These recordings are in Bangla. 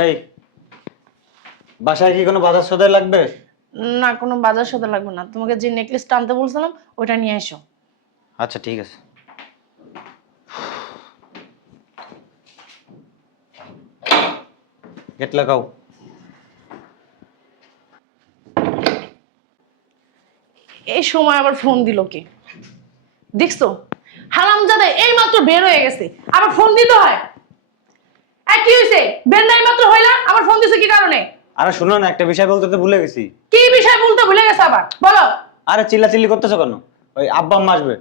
এই বাসায় কি কোনো বাজার সদাই লাগবে? না, কোনো বাজার সদাই লাগবে না। তোমাকে যে নেকলেসটা আনতে বলছিলাম ওটা নিয়ে এসো। আচ্ছা ঠিক আছে। গেট লাগাও। এই সময় আবার ফোন দিল কে? দেখছো হারামজাদা এই মাত্র বের হয়ে গেছে, আবার ফোন দিতে হয়। কি হয়েছে? বের নাই মাত্র হইলা, আবার ফোন দিছে কি কারণে? আরে শুনো না, একটা বিষয় বলতে তো ভুলে গেছি। কি বিষয় বলতে ভুলে গেছে আবার? বলো। আরে চিল্লাচিল্লি করতেছো কেন? ওই আব্বা আম্মা আসবে।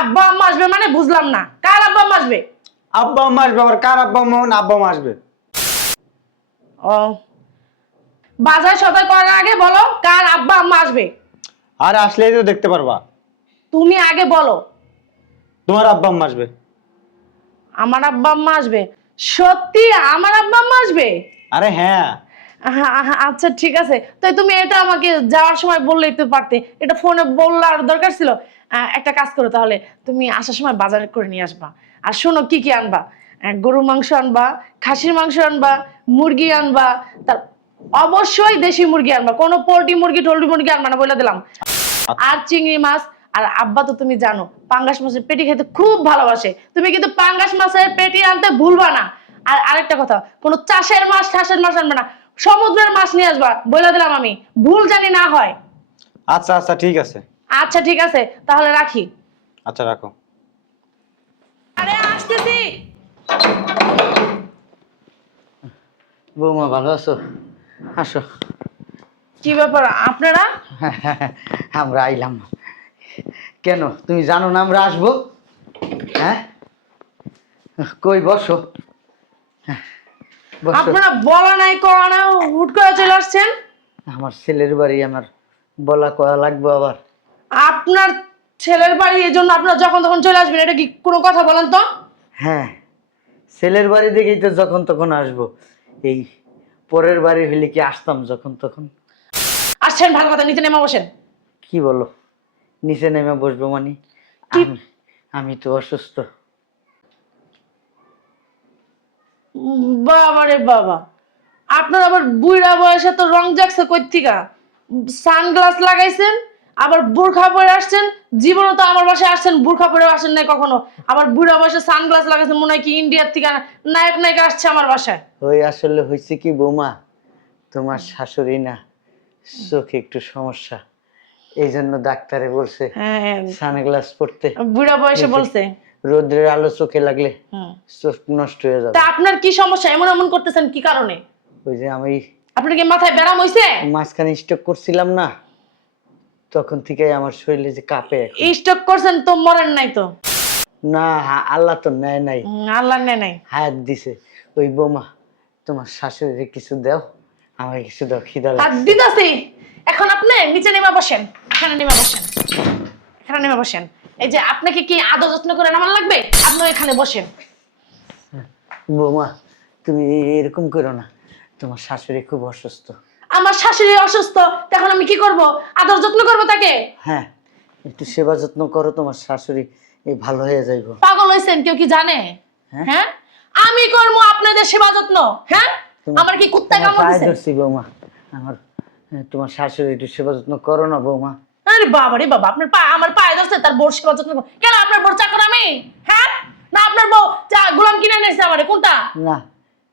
আব্বা আম্মা আসবে মানে বুঝলাম না, কার আব্বা আম্মা আসবে? আব্বা আম্মা আসবে আবার কার আব্বা আম্মা? আব্বা আম্মা আসবে। ও, বাজার সদাই করার আগে বলো কার আব্বা আম্মা আসবে। আর আসলেই তো দেখতে পারবা। তুমি আগে বলো। তোমার আব্বা আম্মা আসবে। আমার আব্বা আম্মা আসবে? সত্যি আমার আব্বা আম্মা আসবে? আরে হ্যাঁ। আচ্ছা ঠিক আছে, তাই তুমি এটা আমাকে যাওয়ার সময় বললেই তো পারতে, এটা ফোনে বলার দরকার ছিল। একটা কাজ করো তাহলে, তুমি আসার সময় বাজার করে নিয়ে আসবা। আর শোনো কি কি আনবা, গরুর মাংস আনবা, খাসির মাংস আনবা, মুরগি আনবা, তার অবশ্যই দেশি মুরগি আনবা, কোনো পোল্ট্রি মুরগি টোল্ট্রি মুরগি আনবা না বলে দিলাম। আর চিংড়ি মাছ। আর আব্বা তো তুমি জানো পাঙ্গাস মাছের পেটি খেতে খুব ভালোবাসে, তুমি কিন্তু পাঙ্গাস মাছের পেটি আনতে ভুলবা না। আর আরেকটা কথা, কোনো চাষের মাছ ঠাসের মাছ আনবে না, সমুদ্রের মাছ নিয়ে আসবা বলে দিলাম, আমি ভুল জানি না হয়। আচ্ছা আচ্ছা ঠিক আছে। আচ্ছা ঠিক আছে, তাহলে রাখি। আচ্ছা রাখো। আরে আসতেছি। বৌমা ভালো আছো? আসো। কি ব্যাপার আপনারা? আমরা আইলাম। কেন তুমি জানো না আমরা আসবো? হ্যাঁ, কই বসো। বসো। আপনারা বলা নাই করা না, হুট করে চলে আসছেন। আমার ছেলের বাড়ি, আমার বলা কয়া লাগবে আবার। আপনার ছেলের বাড়ি, এই জন্য আপনারা যখন তখন চলে আসবেন, এটা কি কোনো কথা বলেন তো? হ্যাঁ, ছেলের বাড়ি দেখেই তো যখন তখন আসবো। এই পরের বাড়ি হইলে কি আসতাম যখন তখন? আসছেন ভালো কথা, নিচে নেমে বসেন। কি বলো? নিচে নেমে বসবো মানে? কি? আমি তো অসুস্থ। বাবা রে বাবা, আপনার আবার বুড়া বয়সে তো রং জাগছে কই থিকা? সানগ্লাস লাগাইছেন, আবার বোরখা পরে আসছেন। জীবনে তো আমার বাসায় আসছেন বোরখা পরে আসেন নাই কখনো, আবার বুড়া বয়সে সানগ্লাস লাগাইছেন, মনে হয় কি ইন্ডিয়ার থেকে নায়ক নায়িকা আসছে আমার বাসায়। ওই আসলে হয়েছে কি বৌমা, তোমার শাশুড়ি না চোখে একটু সমস্যা, এই জন্য ডাক্তারে বলছে হ্যাঁ, সানগ্লাস পরতে। বুড়া বয়সে বলছে। রোদ্রের আলো চোখে লাগলে হুম। চোখ নষ্ট হয়ে যাবে। তা আপনার কি সমস্যা, এমন এমন করতেছেন কি কারণে? ওই যে আমি আপনার কি মাথায় ব্যারাম হইছে? মাঝখানে স্ট্রোক করছিলাম না, তখন থেকে আমার শরীরে যে কাঁপে এখন। স্টক করছেন তো মরেন নাই তো? না, আল্লাহ তো নেয় নাই, আল্লাহ নেয় নাই। হায়াত দিছে। ওই বৌমা, তোমার শাশুড়িকে কিছু দাও, আমাকে কিছু দাও, খিদা হাত লাগছে। দিতাছি। এখন আপনি নিচে নেমে বসেন, এখানে নেমে বসেন, এখানে নেমে বসেন। এই যে আপনাকে কি আদর যত্ন করে নামান লাগবে, আপনি এখানে বসেন। বৌমা তুমি এরকম করো না, তোমার শাশুড়ি খুব অসুস্থ। আমার শাশুড়ি অসুস্থ, তখন আমি কি করব? আদর যত্ন করব তাকে? হ্যাঁ, একটু সেবা যত্ন করো, তোমার শাশুড়ি ভালো হয়ে যাইব। পাগল হইছেন? কেউ কি জানে? হ্যাঁ? হ্যাঁ, আমি করবো আপনাদের সেবা যত্ন? হ্যাঁ, আমার কি কুত্তা কামড় পায়ে দিছে? ধরছি বৌমা, আমার তোমার শাশুড়ি একটু সেবা যত্ন করো না বৌমা। আরে বাবা রে বাবা, আপনার পা আমার পায়ে ধরছে, তার বোর সেবা যত্ন করবো? কেন আপনার বোর চাকর আমি? হ্যাঁ, না আপনার বউ চা গোলাম কিনে নিয়েছে আমারে? কোনটা? না,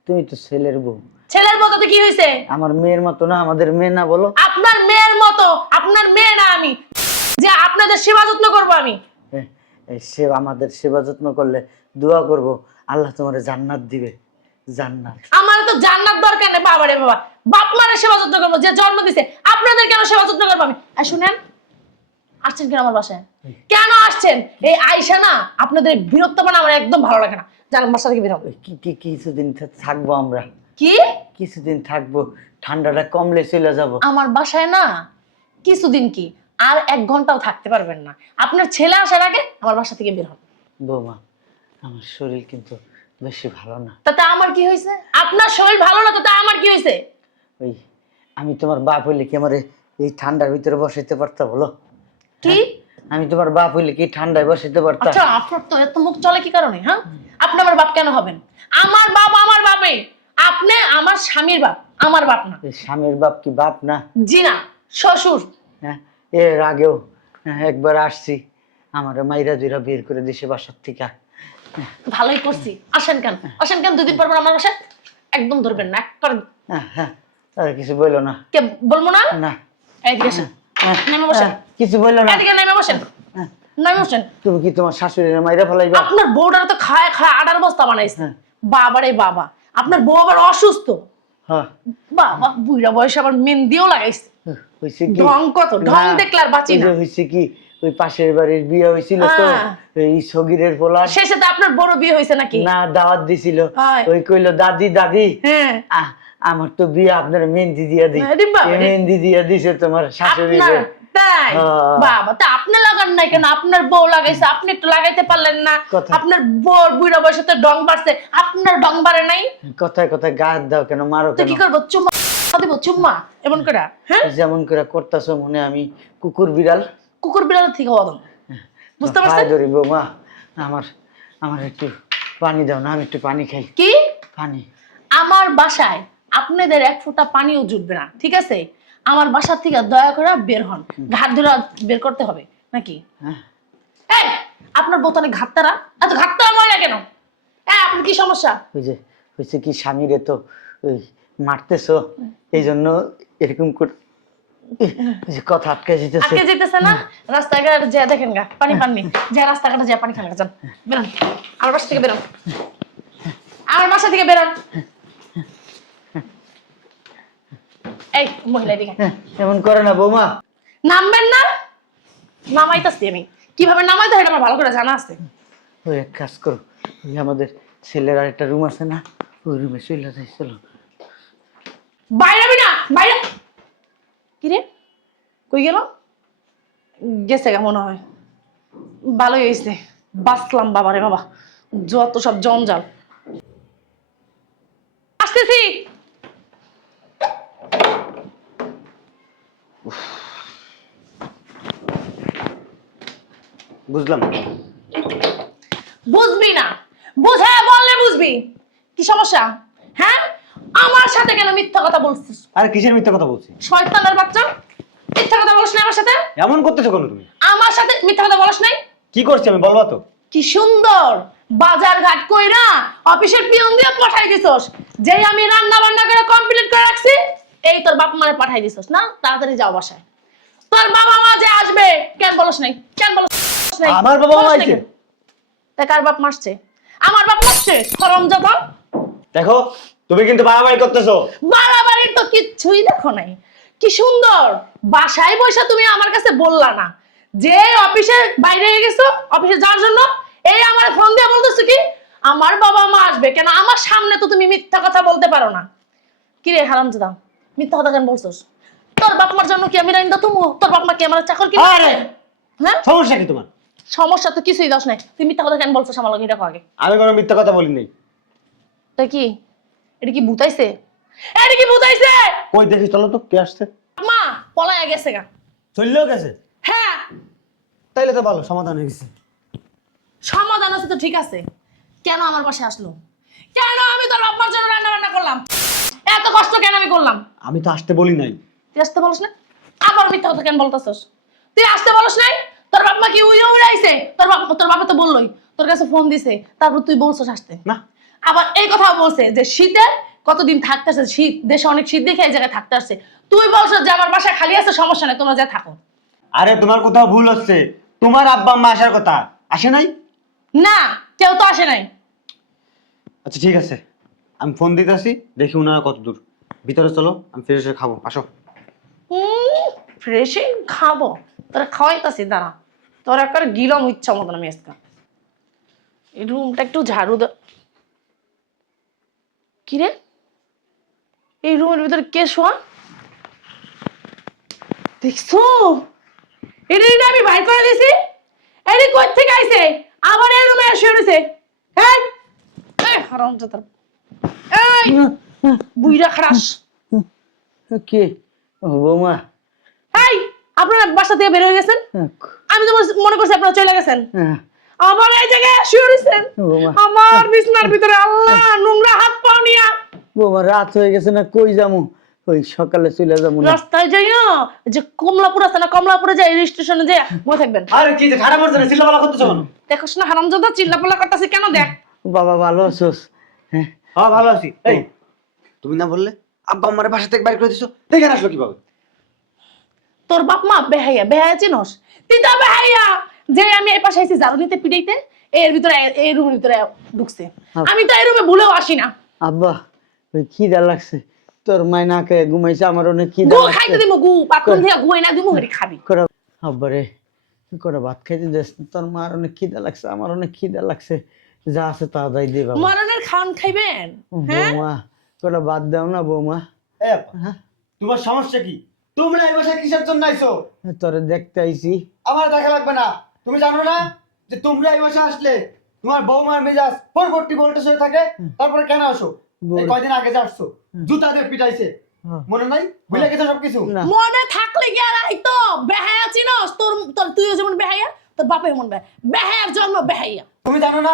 তুমি তো ছেলের বউ। ছেলের বউ তাতে কি হয়েছে? আমার মেয়ের মতো না, আমাদের মেয়ে না বলো? আপনার মেয়ের মতো? আপনার মেয়ে না আমি, যে আপনাদের সেবা যত্ন করবো আমি? সে আমাদের সেবা যত্ন করলে দোয়া করব আল্লাহ তোমারে জান্নাত দিবে। জান্নাত? আমার তো জান্নাত দরকার নেই বাবা রে বাবা, বাপ মারে সেবা যত্ন করবো যে জন্ম দিছে। আপনাদের কেন সেবা যত্ন করবো আমি? আর শুনেন, আসছেন কেন আমার বাসায়? কেন আসছেন? এই আইসা না আপনাদের বিরক্ত বানা আমার একদম ভালো লাগে না, জান বাসা থেকে বের হন। কিছুদিন থাকবো আমরা। কি? কিছুদিন থাকবো, ঠান্ডাটা কমলে চলে যাব। আমার বাসায় না কিছুদিন কি, আর 1 ঘন্টাও থাকতে পারবেন না। আপনার ছেলে আসার আগে আমার বাসা থেকে বের হন। বৌমা, আমার শরীর কিন্তু বেশি ভালো না। তাতে আমার কি হয়েছে? আপনার শরীর ভালো না তাতে আমার কি হয়েছে? ওই আমি তোমার বাপ হইলে কি আমার এই ঠান্ডার ভিতরে বসাইতে পারতা বলো? কি? আমি তোমার বাপ হইলে কি ঠান্ডায় বসাইতে পারতাম? আচ্ছা, আপনার তো এত মুখ চলে কি কারণে? হ্যাঁ, আপনি আমার বাপ কেন হবেন? আমার বাপ আমার বাপে, আপনি আমার স্বামীর বাপ, আমার বাপ না। এই স্বামীর বাপ কি বাপ না? জি না, শ্বশুর। হ্যাঁ, এর আগেও একবার আসছি, আমার মাইরা দুইরা বের করে দিছে বাসার থেকে। ভালোই করছি। আসেন কেন, আসেন কেন, 2 দিন পর পর আমার বাসায় একদম ধরবেন না, এক করে। হ্যাঁ, আর কিছু বললো না। কে বলবো না? না, এদিকে আসেন, নেমে বসেন। কিছু বললো না। এদিকে নেমে বসেন, নেমে বসেন। তুমি কি তোমার শাশুড়ির মাইরা ফেলাইবা? আপনার বউটার তো খায় খায় আডার বস্তা বানাইছে। হ্যাঁ। বাবারে বাবা, আপনার বউ আবার অসুস্থ। হ্যাঁ, বাবা, বুড়া বয়সে আবার মেহেন্দিও লাগাইছে। হইছে কি? ঢং কত, ঢং না, দেখলে আর বাঁচি ওই যে না। হইছে কি, ওই পাশের বাড়ির বিয়ে হয়েছিল তো, হ্যাঁ। এই সগিরের পোলা শেষে তো আপনার বড় বিয়ে হয়েছে নাকি? না দাওয়াত দিছিল, হয়। ওই কইলো দাদি দাদি হ্যাঁ। আমার তো বিয়ে আপনার মেহেন্দি দিয়া দিই। আরে বাবা রে। মেহেন্দি দিয়া দিছে তোমার শাশুড়ি। আপনার তাই? হ্যাঁ। বাবা, তা আপনি লাগান নাই কেন? আপনার বউ লাগাইছে, আপনি একটু লাগাইতে পারলেন না? কথা- আপনার বউ বুড়া বয়সে তো ডং বাড়ছে, আপনার ডং বাড়ে নাই? কথায় কথায় গায়ে দাও কেন, মারো তো কেন? কি করবো, চুম্মা দিব, চুম্মা এমন করে? হ্যাঁ, যেমন করে করতেছো মনে আমি কুকুর বিড়াল। কুকুর বিড়াল থেকে হওয়া দাম, বুঝতে পারছেন? ধরি বৌমা, আমার আমার একটু পানি দাও না, আমি একটু পানি খাই। কি? পানি? আমার বাসায় আপনাদের এক ফোঁটা পানিও জুটবে না, ঠিক আছে? আমার বাসার থেকে দয়া করে বের হন, ঘাট ধরে বের করতে হবে নাকি? হ্যাঁ, এই, আপনার বোতানে ঘাটতারা, এত ঘাটতারা ময়লা কেন? আপনার কি সমস্যা? ওই যে হয়েছে কি, স্বামীরে তো ওই মারতেছো, এই জন্য এরকম করে ওই যে কথা আটকে যেতেছে। আজকে যেতেছে না, রাস্তাঘাট যা দেখেন গা, পানি পাননি, যা রাস্তাঘাটে যা পানি খান যান, বেরোন আমার বাসা থেকে, বেরোন আমার বাসা থেকে, বেরোন। এই মহিলা দিকে এমন করে না বৌমা। নামবেন না? নামাইতাছি আমি, কিভাবে নামাইতে হয় আমার ভালো করে জানা আছে। ওই এক কাজ করো, ওই আমাদের ছেলের আর একটা রুম আছে না, ওই রুমে চলে যাই, চলো। বাইরে না, বাইরে। কি রে, কই গেল? গেছে গা মনে হয়। ভালোই হয়েছে, বাঁচলাম। বাবারে বাবা, যত সব জঞ্জাল। আসতেছি। বুঝলাম। বুঝবি না, বুঝে বললে বুঝবি। কি সমস্যা? হ্যাঁ, আমার সাথে কেন মিথ্যা কথা বলছিস? আরে কিসের মিথ্যা কথা বলছি? শয়তানের বাচ্চা, মিথ্যা কথা বলিস না আমার সাথে। এমন করতেছো কেন তুমি? আমার সাথে মিথ্যা কথা বলিস নাই? কি করছি আমি বলবা তো? কি সুন্দর বাজার ঘাট কইরা অফিসের পিয়ন দিয়ে পাঠাই দিছস, যেই আমি রান্না বান্না করে কমপ্লিট করে রাখছি, এই তোর বাপ মারে পাঠাই দিছস না? তাড়াতাড়ি যাও বাসায়। তোর বাবা মা যে আসবে, কেন বলস নাই? কেন বলস নাই? আমার বাবা মা বলস নাই আইছে? কেন? তা কার বাপ মারছে? আমার বাপ মারছে? হরামজাদা। দেখো, তুমি কিন্তু বাড়াবাড়ি করতেছো। বাড়াবাড়ির তো কিচ্ছুই দেখো নাই। কি সুন্দর বাসায় বসে তুমি আমার কাছে বললা না যে অফিসে বাইরে গেছো, অফিসে যাওয়ার জন্য। এই আমার ফোন দিয়ে বলতেছো কি আমার বাবা মা আসবে, কেন আমার সামনে তো তুমি মিথ্যা কথা বলতে পারো না? কি রে হারামজাদা, মিথ্যা কথা কেন বলছস? তোর বাপ মার জন্য কি আমি রাইন্দা তুমি? তোর বাপ মা কি আমার চাকর কি? আরে হ্যাঁ, সমস্যা কি তোমার? সমস্যা তো কিছুই দোষ নাই। তুই মিথ্যা কথা কেন বলছস আমার লগে? দেখো আগে। আমি কোনো মিথ্যা কথা বলি নাই। তাই কি এটা কি ভূতাইছে? এটা কি ভূতাইছে? কই দেখি, চলো তো কে আসছে। মা পলায় গেছে গা। চললেও গেছে? হ্যাঁ, তাইলে তো ভালো, সমাধান হয়ে গেছে। সমাধান আছে তো ঠিক আছে, কেন আমার পাশে আসলো? কেন আমি তোর বাবার জন্য রান্না বান্না করলাম? এত কষ্ট কেন আমি করলাম? আমি তো আসতে বলি নাই। তুই আসতে বলস না? আবার মিথ্যা কথা কেন বলতেছস? তুই আসতে বলস নাই? তোর বাপ মা কি উড়াইছে? তোর বাবা তো বললোই, তোর কাছে ফোন দিছে, তারপর তুই বলছস আসতে না, আবার এই কথাও বলছে যে শীতে কতদিন থাকতে আসছে, শীত দেশে অনেক শীত দেখে এই জায়গায় থাকতে আসছে। তুই বলছস যে আমার বাসা খালি আছে, সমস্যা নেই, তোমরা যা থাকো। আরে তোমার কোথাও ভুল হচ্ছে। তোমার আব্বা আম্মা আসার কথা, আসে নাই? না, কেউ তো আসে নাই। আচ্ছা ঠিক আছে, আমি ফোন দিতেছি, দেখি ওনারা কত দূর। ভিতরে চলো, আমি ফিরে এসে খাবো, আসো। ফ্রেশে খাবো? তোরা খাওয়াইতাছি, দাঁড়া। তোর একবার গিলম ইচ্ছা মতন আমি আজকে। এই রুমটা একটু ঝাড়ু দে। কিরে, এই রুমের ভিতরে কে শোয়া? দেখছো, এটা আমি বাইর করে দিছি। এটি কই থেকে আইছে? আবার এই রুমে এসে রয়েছে। এই হারামজাদা, এই বুইড়া খারাস। কে? ও বৌমা। এই আপনারা বাসা থেকে বের হয়ে গেছেন? আমি তো মনে করছি আপনারা চলে গেছেন। আবার এই জায়গায় শুয়ে রইছেন বৌমা আমার বিছনার ভিতরে আল্লাহ নোংরা হাত পা নিয়া বৌমা রাত হয়ে গেছে না, কই যামু? ওই সকালে চলে যাবো না। রাস্তায় যাইও যে কমলাপুর আছে না, কমলাপুরে যাই স্টেশনে যাই বসে থাকবেন। আরে কি যে খারাপ করছ না, চিল্লাপালা করতেছ কেন? দেখোস না হারামজাদা চিল্লাপাল্লা করতেছে কেন? দেখ বাবা ভালো আছোস? হ্যাঁ হ্যাঁ ভালো আছি। এই তুমি না বললে আব্বা আমারে বাসা থেকে বাইর করে দিছো, দেখে আসলো কিভাবে? তোর বাপ মা বেহাইয়া, বেহাইয়া চিনস? তিতা বেহাইয়া যে আমি এই পাশে আইছি ঝাড়ু নিতে পিটাইতে, এর ভিতরে এই রুমের ভিতরে ঢুকছে। আমি তো এই রুমে ভুলেও আসি না। আব্বা ওই খিদা লাগছে, তোর মায় না খেয়ে ঘুমাইছে, আমার অনেক খিদা গু লাগছে। খাইতে দিমু, গু পাতন দিয়া গুই না দিমু, এটি খাবি। করে আব্বা রে, করে ভাত খাইতে দেস, তোর মার অনেক খিদা লাগছে, আমার অনেক খিদা লাগছে, যা আছে তা দাই দে বাবা। মরণের খাওন খাইবেন? হ্যাঁ বৌমা করে ভাত দাও না বৌমা। এই আব্বা হ্যাঁ তোমার সমস্যা কি? তোমরা এই বাসায় কিসের জন্য আইছো? তোরে দেখতে আইছি। আমার দেখা লাগবে না। তুমি জানো না যে তোমরা এই বাসায় আসলে তোমার বৌমার মেজাজ পরবর্তী ভোল্টেজ হয়ে থাকে? তারপরে কেন আসো? এই কয়দিন আগে যে আসছো, জুতা দিয়ে পিটাইছে, মনে নাই? ভুলে গেছো সবকিছু? না মনে থাকলে কি আর আইতো? বেহাইয়া চিনস? তোর তোর তুইও যেমন বেহাইয়া, তোর বাপের মন বেহাইয়ার জন্ম বেহাইয়া। তুমি জানো না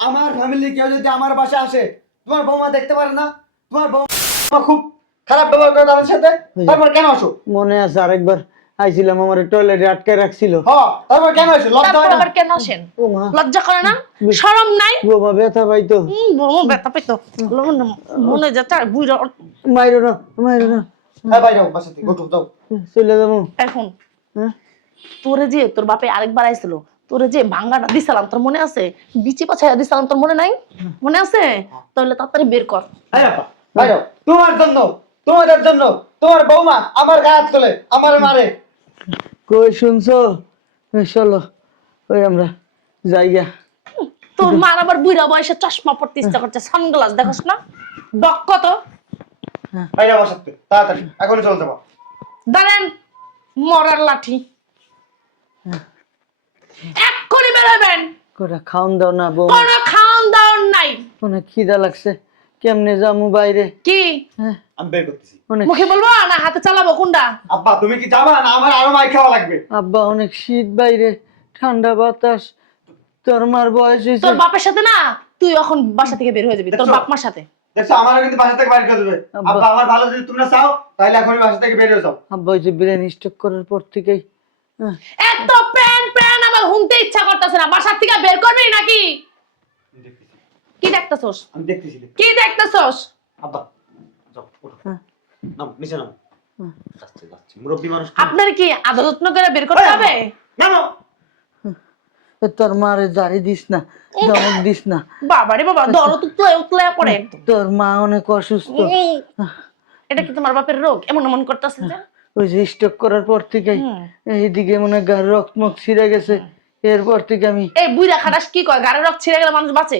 আমার ফ্যামিলি কেউ যদি আমার বাসায় আসে তোমার বৌমা দেখতে পারে না? তোমার বৌমা খুব খারাপ ব্যবহার করে তাদের সাথে, তারপর কেন আসো? মনে আছে আরেকবার আইছিলাম, আমার টয়লেটে আটকে রাখছিল। হ্যাঁ তারপর কেন আসো? লজ্জা তারপর হয় না? আবার কেন আসেন? ও মা, লজ্জা করে না? শরম নাই? বৌমা ব্যথা পাইতো। বউ ব্যথা পেতো মনে যাচ্ছে বুইরা। মাইরো না, মাইরো না, হ্যাঁ বাইরে যাও, বাসা থেকে গোটু যাও। চলে যাবো। এখন হ্যাঁ তোরে যে তোর বাপে আরেকবার আইছিল, তোরে যে ভাঙ্গাটা দিছিলাম তোর মনে আছে? বিচি পাছায়া দিছিলাম তোর মনে নাই? মনে আছে? তাহলে তাড়াতাড়ি বের কর। হ্যাঁ আপা বাইরে যাও। তোমার জন্য, তোমাদের জন্য তোমার বৌমা আমার গায়ে হাত তোলে, আমার মারে। কই শুনছো? এই চলো ওই আমরা জায়গা। তোর মার আবার বুইরা বয়সে চশমা পড়তে ইচ্ছা করছে, সানগ্লাস দেখোস না? দক্ষ তো। বাইরে যাও বাসা থেকে তাড়াতাড়ি, এখনই চলে যাবো। দাঁড়ান মরার লাঠি, এক্ষুনি বেরোবেন। করে খাওন দাও না বৌমা, কোনো খাওন দাওন নাই। অনেক খিদা লাগছে, কেমনে যামু বাইরে? কি হ্যাঁ আমি বের করতেছি। অনেক মুখে বলবো না হাতে চালাবো কোনটা? আব্বা তুমি কি যাবা না আমার আরো মাই খাওয়া লাগবে? আব্বা অনেক শীত বাইরে, ঠান্ডা বাতাস, তোর মার বয়স হয়েছে। তোর বাপের সাথে না তুই এখন বাসা থেকে বের হয়ে যাবি, তোর দেখছো? বাপ মার সাথে। দেখছো আমারও কিন্তু বাসা থেকে বাইরে করে দেবে। আব্বা। আব্বা আমার ভালো যদি তোমরা চাও তাহলে এখনই বাসা থেকে বের হয়ে যাও। আব্বা ওই যে ব্রেন স্ট্রোক করার পর থেকেই এত প্যান প্যান আমার হুনতে ইচ্ছা করতেছে না, বাসা থেকে বের করবি নাকি? কি দেখতেছস? আমি দেখতেছি। কি দেখতেছস? আব্বা যাও ওঠো, হ্যাঁ। নাম নিচে নাম। যাচ্ছে যাচ্ছে মুরব্বী মানুষ। আপনার কি আদর যত্ন করে বের করতে হবে? নামো। তোর মারে জারি দিস না, ধমক দিস না। বাবারে বাবা দরদ উতলায় উতলায় পড়ে একদম। তোর মা অনেক অসুস্থ, এটা কি তোমার বাপের রোগ এমন এমন করতেছে যে? ওই যে স্ট্রোক করার পর থেকেই এইদিকে মনে হয় গায়ের রক্ত মুখ ছিঁড়ে গেছে, এরপর থেকে আমি এই বুইরা খাটাস কি কয় গাড়ির রক ছিঁড়ে গেলে মানুষ বাঁচে?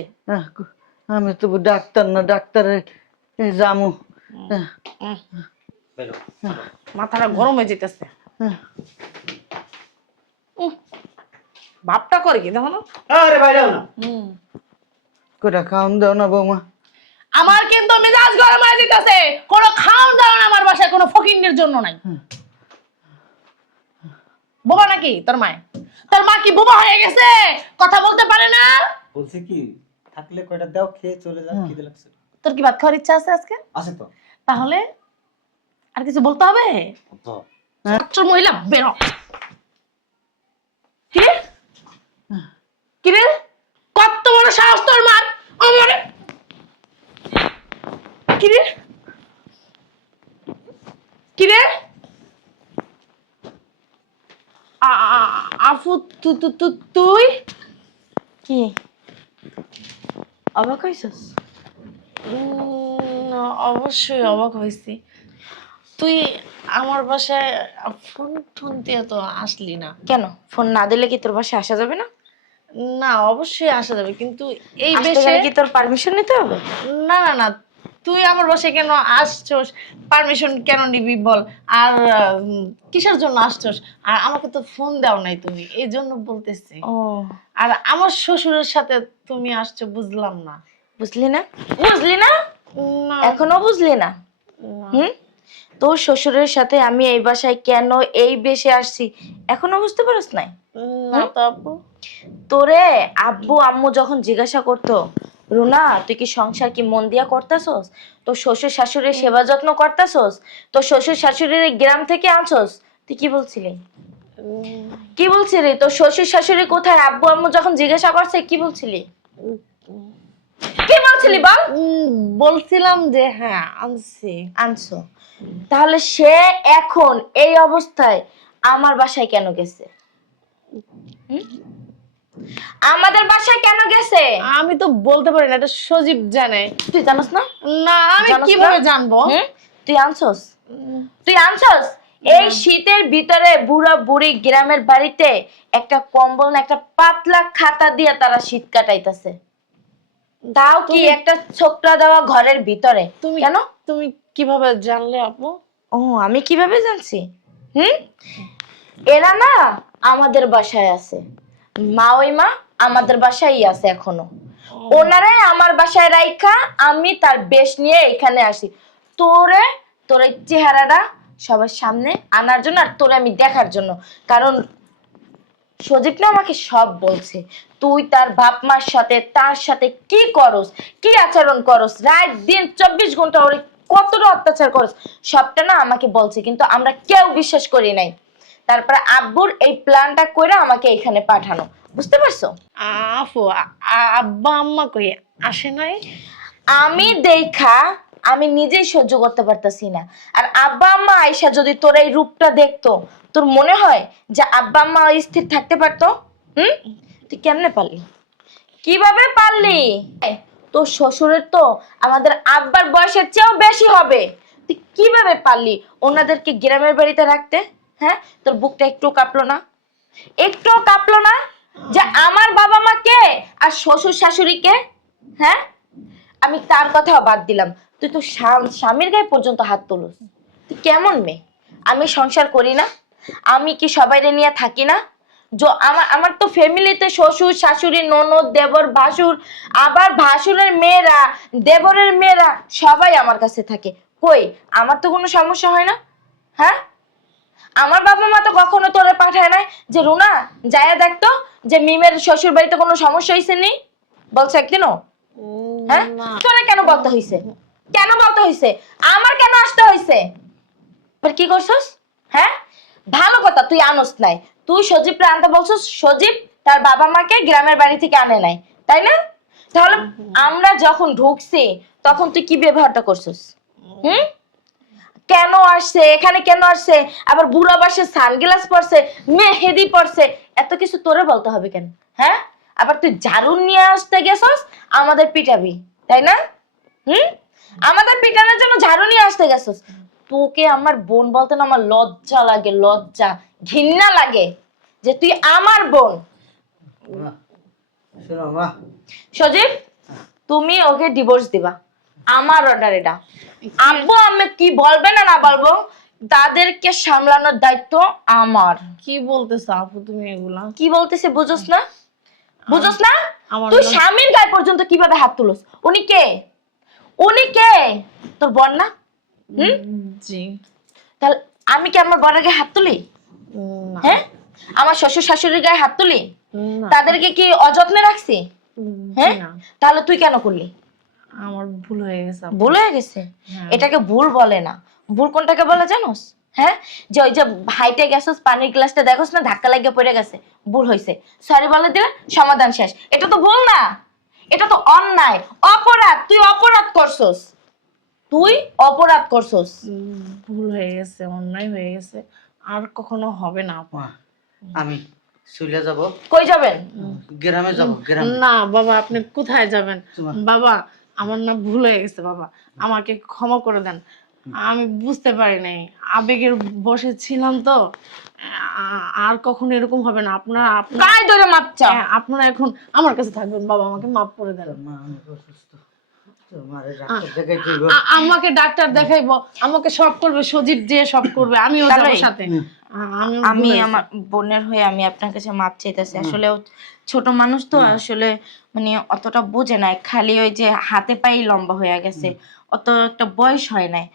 আমি তো ডাক্তার না, ডাক্তারে জামু। বেরো। মাথাটা গরম হয়ে যেতেছে। ভাবটা করে কি দেখো না? আরে বাইরে যাও না। কোটা খাওন দাও না বৌমা। আমার কিন্তু মেজাজ গরম হয়ে যেতেছে। কোনো খাওন দাওন আমার বাসায় কোনো ফকিন্নের জন্য নাই। বোবা নাকি তোর মায়? তোর মা কি বোবা হয়ে গেছে? কথা বলতে পারে না? বলছে কি থাকলে কয়টা দাও, খেয়ে চলে যাও, খিদে লাগছে। তোর কি ভাত খাওয়ার ইচ্ছা আছে আজকে? আছে তো। তাহলে আর কিছু বলতে হবে? তো ছাত্র মহিলা বেরো। কি রে? কি রে? কত বড় সাহস তোর মার আমারে? কি রে? কি রে? আফু তুই কি অবাক হইছস? অবশ্যই অবাক হয়েছি। তুই আমার বাসায় ফোন টোন দিয়ে তো আসলি না কেন? ফোন না দিলে কি তোর বাসায় আসা যাবে না? না অবশ্যই আসা যাবে, কিন্তু এই আসতে বেশে গেলে কি তোর পারমিশন নিতে হবে? না না না, তুই আমার বাসায় কেন আসছস? পারমিশন কেন নিবি বল? আর কিসের জন্য আসছস? আর আমাকে তো ফোন দাও নাই তুমি, এই জন্য বলতেছি। ও আর আমার শ্বশুরের সাথে তুমি আসছো বুঝলাম না। বুঝলি না? বুঝলি না? না এখনো বুঝলি না? হুম, তোর শ্বশুরের সাথে আমি এই বাসায় কেন এই বেশে আসছি এখনো বুঝতে পারছ নাই? না তো আপু। তোরে আব্বু আম্মু যখন জিজ্ঞাসা করতো, রুনা তুই কি সংসার কি মন দিয়া করতেছস, তোর শ্বশুর শাশুড়ির সেবা যত্ন করতেছস, তোর শ্বশুর শাশুড়ির গ্রাম থেকে আনছস, তুই কি বলছিলি? কি বলছিলি? তোর শ্বশুর শাশুড়ি কোথায় আব্বু আম্মু যখন জিজ্ঞাসা করছে কি বলছিলি? কি বলছিলি বল? বলছিলাম যে হ্যাঁ আনছি। আনছো। তাহলে সে এখন এই অবস্থায় আমার বাসায় কেন গেছে? হুম? আমাদের বাসায় কেন গেছে? আমি তো বলতে পারি না, এটা সজীব জানে। তুই জানোস না? না আমি জানোস কিভাবে না? জানবো? হুম? তুই আনছস? তুই আনছস? এই শীতের ভিতরে বুড়া বুড়ি গ্রামের বাড়িতে একটা কম্বল না একটা পাতলা খাতা দিয়ে তারা শীত কাটাইতেছে। তাও কি একটা ছোকরা দেওয়া ঘরের ভিতরে। তুমি কেন? তুমি কিভাবে জানলে আপু? ও আমি কিভাবে জানছি? হুম? এরা না আমাদের বাসায় আছে। মা ওই মা আমাদের বাসায় আছে এখনো। ওনারে আমার বাসায় রাইখা আমি তার বেশ নিয়ে এখানে আসি। তোরে তোর এই চেহারাটা সবার সামনে আনার জন্য আর তোরে আমি দেখার জন্য। কারণ সজীব না আমাকে সব বলছে, তুই তার বাপ মার সাথে তার সাথে কি করস, কি আচরণ করস, রাত দিন 24 ঘন্টা ওরে কতটা অত্যাচার করস, সবটা না আমাকে বলছে, কিন্তু আমরা কেউ বিশ্বাস করি নাই। তারপর আব্বুর এই প্ল্যানটা করে আমাকে এখানে পাঠানো, বুঝতে পারছো? আপু আব্বা আম্মা কই আসে নাই? আমি দেখা আমি নিজেই সহ্য করতে পারতাছি না। আর আব্বা আম্মা আয়েশা যদি তোর এই রূপটা দেখতো, তোর মনে হয় যে আব্বা আম্মা স্থির থাকতে পারতো? হুম? তুই কেমনে পারলি? কিভাবে পারলি? তোর শ্বশুরের তো আমাদের আব্বার বয়সের চেয়েও বেশি হবে। তুই কিভাবে পারলি ওনাদেরকে গ্রামের বাড়িতে রাখতে? হ্যাঁ, তোর বুকটা একটু কাঁপলো না? একটুও কাঁপলো না যে আমার বাবা মা কে আর শ্বশুর শাশুড়িকে? হ্যাঁ, আমি তার কথাও বাদ দিলাম, তুই তো স্বামীর গায়ে পর্যন্ত হাত তুলস। তুই কেমন মেয়ে? আমি সংসার করি না? আমি কি সবাইরে নিয়ে থাকি না? আমার আমার তো ফ্যামিলিতে শ্বশুর শাশুড়ি ননদ দেবর ভাসুর, আবার ভাসুরের মেয়েরা দেবরের মেয়েরা সবাই আমার কাছে থাকে। কই আমার তো কোনো সমস্যা হয় না? হ্যাঁ, আমার বাবা মা তো কখনো তোরে পাঠায় নাই যে রুনা যায়া দেখতো যে মিমের শ্বশুর বাড়িতে কোনো সমস্যা হয়েছে নি, বলছে একদিনও? হ্যাঁ, তোরে কেন বলতে হইছে? কেন বলতে হইছে? আমার কেন আসতে হইছে? এবার কি করছস? হ্যাঁ, ভালো কথা তুই আনস নাই, তুই সজীবকে আনতে বলছস, সজীব তার বাবা মাকে গ্রামের বাড়ি থেকে আনে নাই, তাই না? তাহলে আমরা যখন ঢুকছি তখন তুই কি ব্যবহারটা করছস? হুম? কেন আসছে এখানে, কেন আসছে, আবার বুড়া বয়সে সানগ্লাস পরছে, মেহেদি পরছে, এত কিছু তোরে বলতে হবে কেন? হ্যাঁ, আবার তুই ঝাড়ু নিয়ে আসতে গেছস আমাদের পিটাবি, তাই না? হুম, আমাদের পিটানোর জন্য ঝাড়ু নিয়ে আসতে গেছস। তোকে আমার বোন বলতে না আমার লজ্জা লাগে, লজ্জা ঘৃণা লাগে যে তুই আমার বোন। মা, শোনো মা, সজীব তুমি ওকে ডিভোর্স দিবা, আমার অর্ডার এটা। আব্বু আমি কি বলবে না না বলবো তাদেরকে সামলানোর দায়িত্ব আমার। কি বলতেছ আপু তুমি এগুলা? কি বলতেছে বুঝোস না? বুঝোস না? আমার তুই স্বামীর গায়ে পর্যন্ত কিভাবে হাত তুলস? উনি কে? উনি কে? তোর বোন না? হুম? জি তাহলে আমি কি আমার বোনের গায়ে হাত তুলি? না হ্যাঁ, আমার শ্বশুর শাশুড়ির গায়ে হাত তুলি? না তাদেরকে কি অযত্নে রাখছি? জি হ্যাঁ, না, তাহলে তুই কেন করলি? আমার ভুল হয়ে গেছে আপু। ভুল হয়ে গেছে? হ্যাঁ। এটাকে ভুল বলে না। ভুল কোনটাকে বলে জানোস? হ্যাঁ, যে ওই যে হাইটে গেছস পানির গ্লাসটা দেখোস না ধাক্কা লাগিয়ে পড়ে গেছে, ভুল হয়েছে, সরি বলে দিলে সমাধান শেষ। এটা তো ভুল না, এটা তো অন্যায়, অপরাধ। তুই অপরাধ করছস, তুই অপরাধ করছস। ভুল হয়ে গেছে, অন্যায় হয়ে গেছে, আর কখনো হবে না আপু। মা, আমি চলে যাব, কই যাবেন? গ্রামে যাব, গ্রামে। না বাবা আপনি কোথায় যাবেন? তোমার- বাবা আমার না ভুল হয়ে গেছে বাবা, আমাকে ক্ষমা করে দেন। আমি বুঝতে পারি নাই, আবেগের বশে ছিলাম তো। আর কখনো এরকম হবে না। আপনারা গায়ে ধরে মাপ চা। আপনারা এখন আমার কাছে থাকবেন বাবা, আমাকে মাফ করে দেন। মা, আমি অসুস্থ, তোমার ডাক্তার দেখাই দিব। আমাকে ডাক্তার দেখাইবো, আমাকে সব করবে সজীব, যে সব করবে, আমিও যাবো তাহলে? সাথে। আমি আমার বোনের হয়ে আমি আপনার কাছে মাপ চাইতেছি। আসলে ও ছোট মানুষ তো, আসলে মানে অতটা বোঝে না, খালি ওই যে হাতে পায়ে লম্বা হয়ে গেছে, অত একটা বয়স হয় নাই।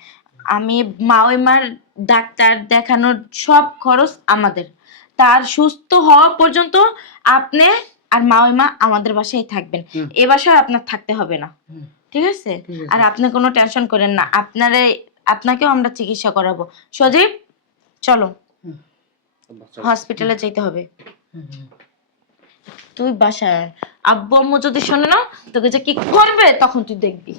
আমি মা ওই মার ডাক্তার দেখানোর সব খরচ আমাদের, তার সুস্থ হওয়া পর্যন্ত আপনি আর মা আমাদের বাসায় থাকবেন। এ বাসায় আপনার থাকতে হবে না, ঠিক আছে? আর আপনি কোনো টেনশন করেন না, আপনাকেও আমরা চিকিৎসা করাবো। সজীব চলো, হসপিটালে যেতে হবে। তুই বাসায় আব্বু আম্মু যদি শোনে না তোকে যে কি করবে তখন তুই দেখবি।